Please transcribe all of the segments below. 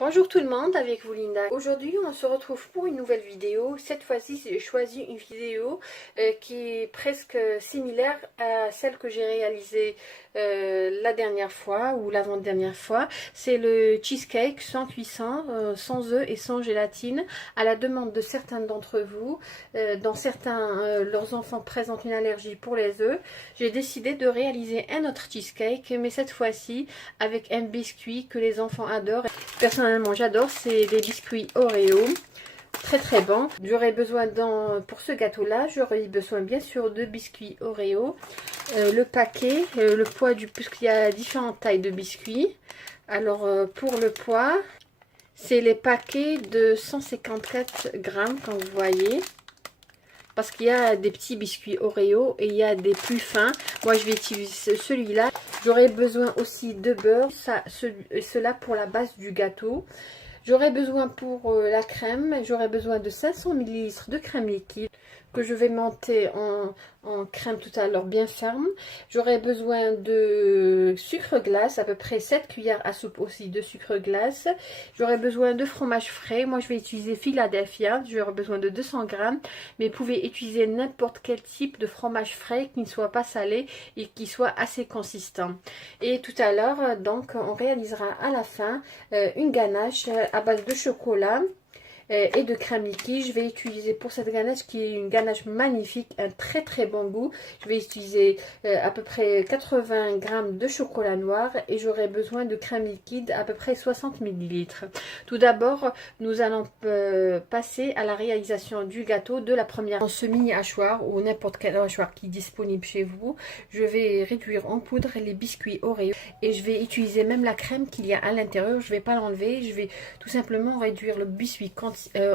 Bonjour tout le monde, avec vous Linda. Aujourd'hui on se retrouve pour une nouvelle vidéo. Cette fois-ci j'ai choisi une vidéo qui est presque similaire à celle que j'ai réalisée la dernière fois ou l'avant-dernière fois. C'est le cheesecake sans cuisson, sans œufs et sans gélatine, à la demande de certains d'entre vous. Dans certains, leurs enfants présentent une allergie pour les œufs. J'ai décidé de réaliser un autre cheesecake, mais cette fois-ci avec un biscuit que les enfants adorent. Personnellement, j'adore, c'est des biscuits Oreo, très très bons. J'aurais besoin, pour ce gâteau-là, j'aurais besoin bien sûr de biscuits Oreo. Le paquet, le poids puisqu'il y a différentes tailles de biscuits. Alors, pour le poids, c'est les paquets de 154 grammes, comme vous voyez. Parce qu'il y a des petits biscuits Oreo et il y a des plus fins. Moi, je vais utiliser celui-là. J'aurai besoin aussi de beurre, cela pour la base du gâteau. J'aurai besoin pour la crème, j'aurai besoin de 500 ml de crème liquide que je vais monter en crème tout à l'heure bien ferme. J'aurai besoin de sucre glace, à peu près 7 cuillères à soupe aussi de sucre glace. J'aurai besoin de fromage frais. Moi, je vais utiliser Philadelphia. J'aurai besoin de 200 grammes. Mais vous pouvez utiliser n'importe quel type de fromage frais qui ne soit pas salé et qui soit assez consistant. Et tout à l'heure, donc, on réalisera à la fin une ganache à base de chocolat et de crème liquide. Je vais utiliser pour cette ganache qui est une ganache magnifique, un très très bon goût. Je vais utiliser à peu près 80 grammes de chocolat noir et j'aurai besoin de crème liquide à peu près 60 ml. Tout d'abord, nous allons passer à la réalisation du gâteau de la première. En semi-hachoir ou n'importe quel hachoir qui est disponible chez vous, je vais réduire en poudre les biscuits Oreo et je vais utiliser même la crème qu'il y a à l'intérieur. Je ne vais pas l'enlever, je vais tout simplement réduire le biscuit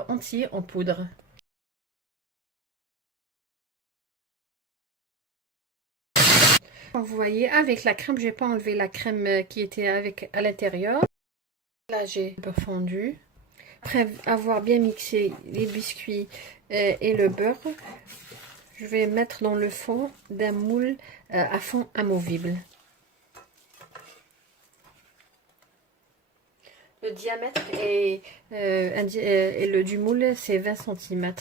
entier en poudre. Comme vous voyez, avec la crème, je n'ai pas enlevé la crème qui était à l'intérieur. Là, j'ai un peu fondu. Après avoir bien mixé les biscuits et le beurre, je vais mettre dans le fond d'un moule à fond amovible. Le diamètre du moule, c'est 20 cm.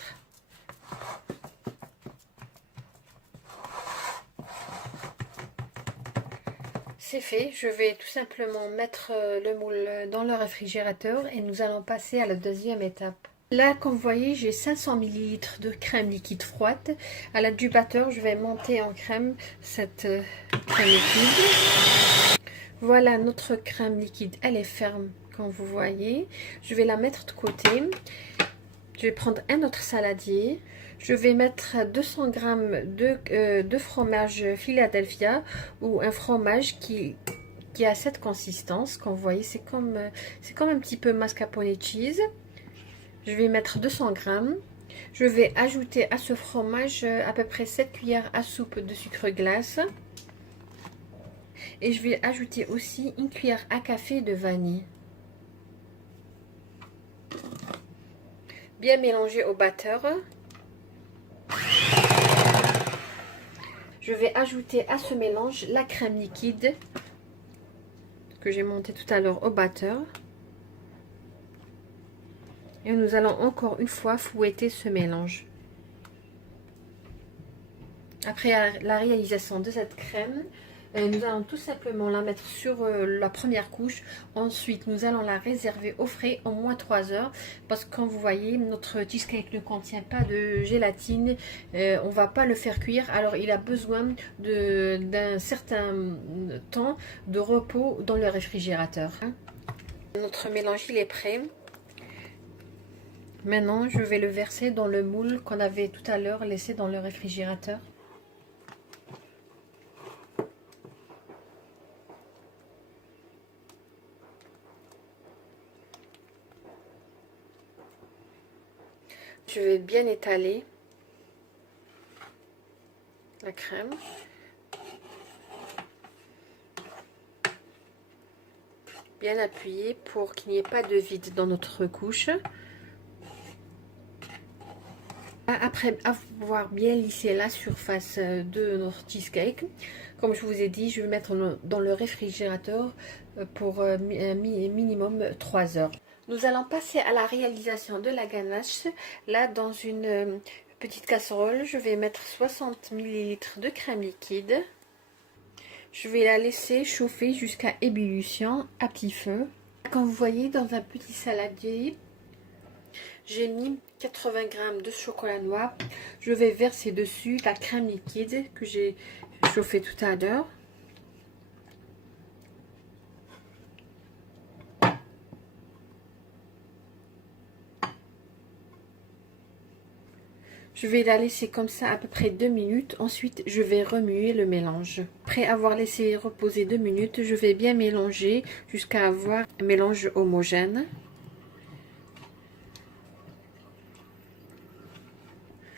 C'est fait, je vais tout simplement mettre le moule dans le réfrigérateur et nous allons passer à la deuxième étape. Là, comme vous voyez, j'ai 500 ml de crème liquide froide. À l'aide du batteur, je vais monter en crème cette crème liquide. Voilà, notre crème liquide, elle est ferme, comme vous voyez. Je vais la mettre de côté. Je vais prendre un autre saladier. Je vais mettre 200 g de fromage Philadelphia ou un fromage qui a cette consistance. Comme vous voyez, c'est comme un petit peu mascarpone cheese. Je vais mettre 200 g. Je vais ajouter à ce fromage à peu près 7 cuillères à soupe de sucre glace. Et je vais ajouter aussi une cuillère à café de vanille. Bien mélanger au batteur. Je vais ajouter à ce mélange la crème liquide que j'ai montée tout à l'heure au batteur. Et nous allons encore une fois fouetter ce mélange. Après la réalisation de cette crème, nous allons tout simplement la mettre sur la première couche. Ensuite, nous allons la réserver au frais au moins 3 heures. Parce que comme vous voyez, notre cheesecake ne contient pas de gélatine. On ne va pas le faire cuire. Alors, il a besoin d'un certain temps de repos dans le réfrigérateur. Notre mélange, il est prêt. Maintenant, je vais le verser dans le moule qu'on avait tout à l'heure laissé dans le réfrigérateur. Je vais bien étaler la crème. Bien appuyer pour qu'il n'y ait pas de vide dans notre couche. Après avoir bien lissé la surface de notre cheesecake, comme je vous ai dit, je vais mettre dans le réfrigérateur pour minimum 3 heures. Nous allons passer à la réalisation de la ganache. Là, dans une petite casserole, je vais mettre 60 ml de crème liquide. Je vais la laisser chauffer jusqu'à ébullition à petit feu. Comme vous voyez, dans un petit saladier, j'ai mis 80 g de chocolat noir. Je vais verser dessus la crème liquide que j'ai chauffée tout à l'heure. Je vais la laisser comme ça à peu près 2 minutes. Ensuite, je vais remuer le mélange. Après avoir laissé reposer 2 minutes, je vais bien mélanger jusqu'à avoir un mélange homogène.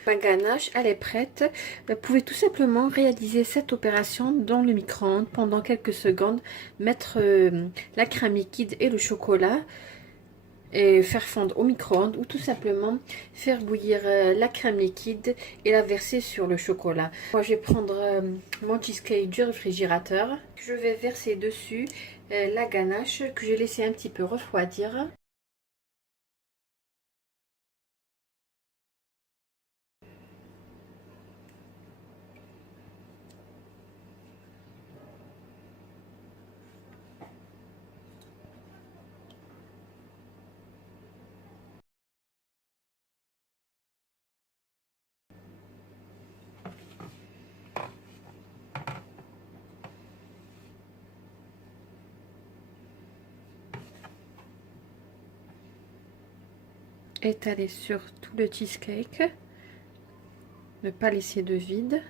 Ma ganache, elle est prête. Vous pouvez tout simplement réaliser cette opération dans le micro-ondes pendant quelques secondes. Mettre la crème liquide et le chocolat. Et faire fondre au micro-ondes ou tout simplement faire bouillir la crème liquide et la verser sur le chocolat. Moi, je vais prendre mon cheesecake du réfrigérateur. Je vais verser dessus la ganache que j'ai laissé un petit peu refroidir. Étaler sur tout le cheesecake, ne pas laisser de vide.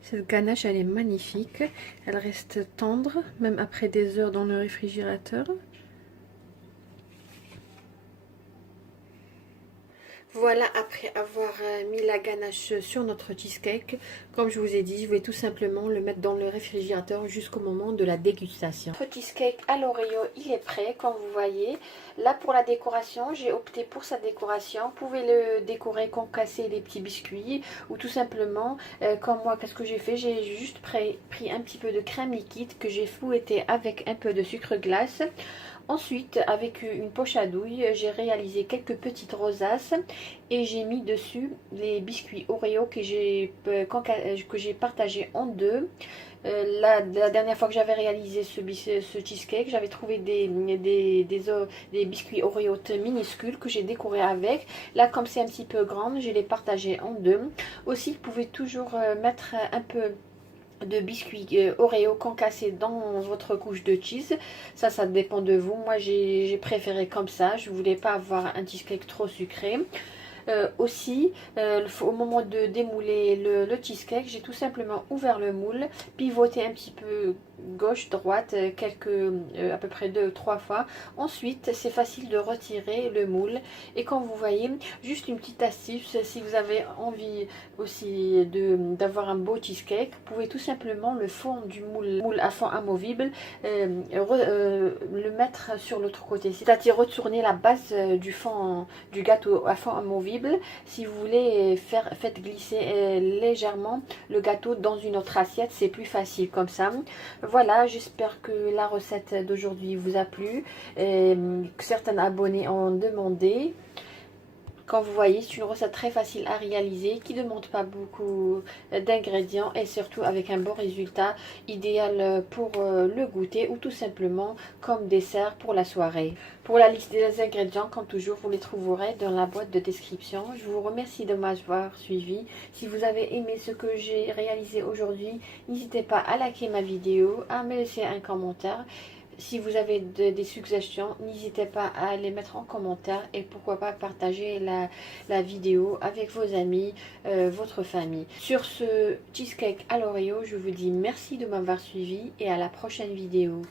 Cette ganache, elle est magnifique, elle reste tendre même après des heures dans le réfrigérateur. Voilà, après avoir mis la ganache sur notre cheesecake, comme je vous ai dit, je vais tout simplement le mettre dans le réfrigérateur jusqu'au moment de la dégustation. Notre cheesecake à l'Oreo, il est prêt, comme vous voyez. Là, pour la décoration, j'ai opté pour sa décoration. Vous pouvez le décorer, concasser les petits biscuits ou tout simplement, comme moi, qu'est-ce que j'ai fait? J'ai juste pris un petit peu de crème liquide que j'ai fouetté avec un peu de sucre glace. Ensuite, avec une poche à douille, j'ai réalisé quelques petites rosaces et j'ai mis dessus les biscuits Oreo que j'ai partagé en deux. La dernière fois que j'avais réalisé ce cheesecake, j'avais trouvé des biscuits Oreo minuscules que j'ai décoré avec. Là, comme c'est un petit peu grand, je les partagé en deux. Aussi, vous pouvez toujours mettre un peu de biscuits Oreo concassés dans votre couche de cheese. Ça dépend de vous. Moi, j'ai préféré comme ça. Je voulais pas avoir un cheesecake trop sucré. Aussi, au moment de démouler le cheesecake, j'ai tout simplement ouvert le moule, pivoté un petit peu gauche-droite, à peu près 2-3 fois. Ensuite, c'est facile de retirer le moule. Et comme vous voyez, juste une petite astuce, si vous avez envie aussi d'avoir un beau cheesecake, vous pouvez tout simplement le fond du moule à fond amovible, le mettre sur l'autre côté. C'est-à-dire retourner la base du fond du gâteau à fond amovible. Si vous voulez faites glisser légèrement le gâteau dans une autre assiette, c'est plus facile comme ça. Voilà, j'espère que la recette d'aujourd'hui vous a plu, que certains abonnés ont demandé. Comme vous voyez, c'est une recette très facile à réaliser, qui ne demande pas beaucoup d'ingrédients et surtout avec un bon résultat, idéal pour le goûter ou tout simplement comme dessert pour la soirée. Pour la liste des ingrédients, comme toujours, vous les trouverez dans la boîte de description. Je vous remercie de m'avoir suivi. Si vous avez aimé ce que j'ai réalisé aujourd'hui, n'hésitez pas à liker ma vidéo, à me laisser un commentaire. Si vous avez des suggestions, n'hésitez pas à les mettre en commentaire et pourquoi pas partager la vidéo avec vos amis, votre famille. Sur ce cheesecake à l'Oreo, je vous dis merci de m'avoir suivi et à la prochaine vidéo.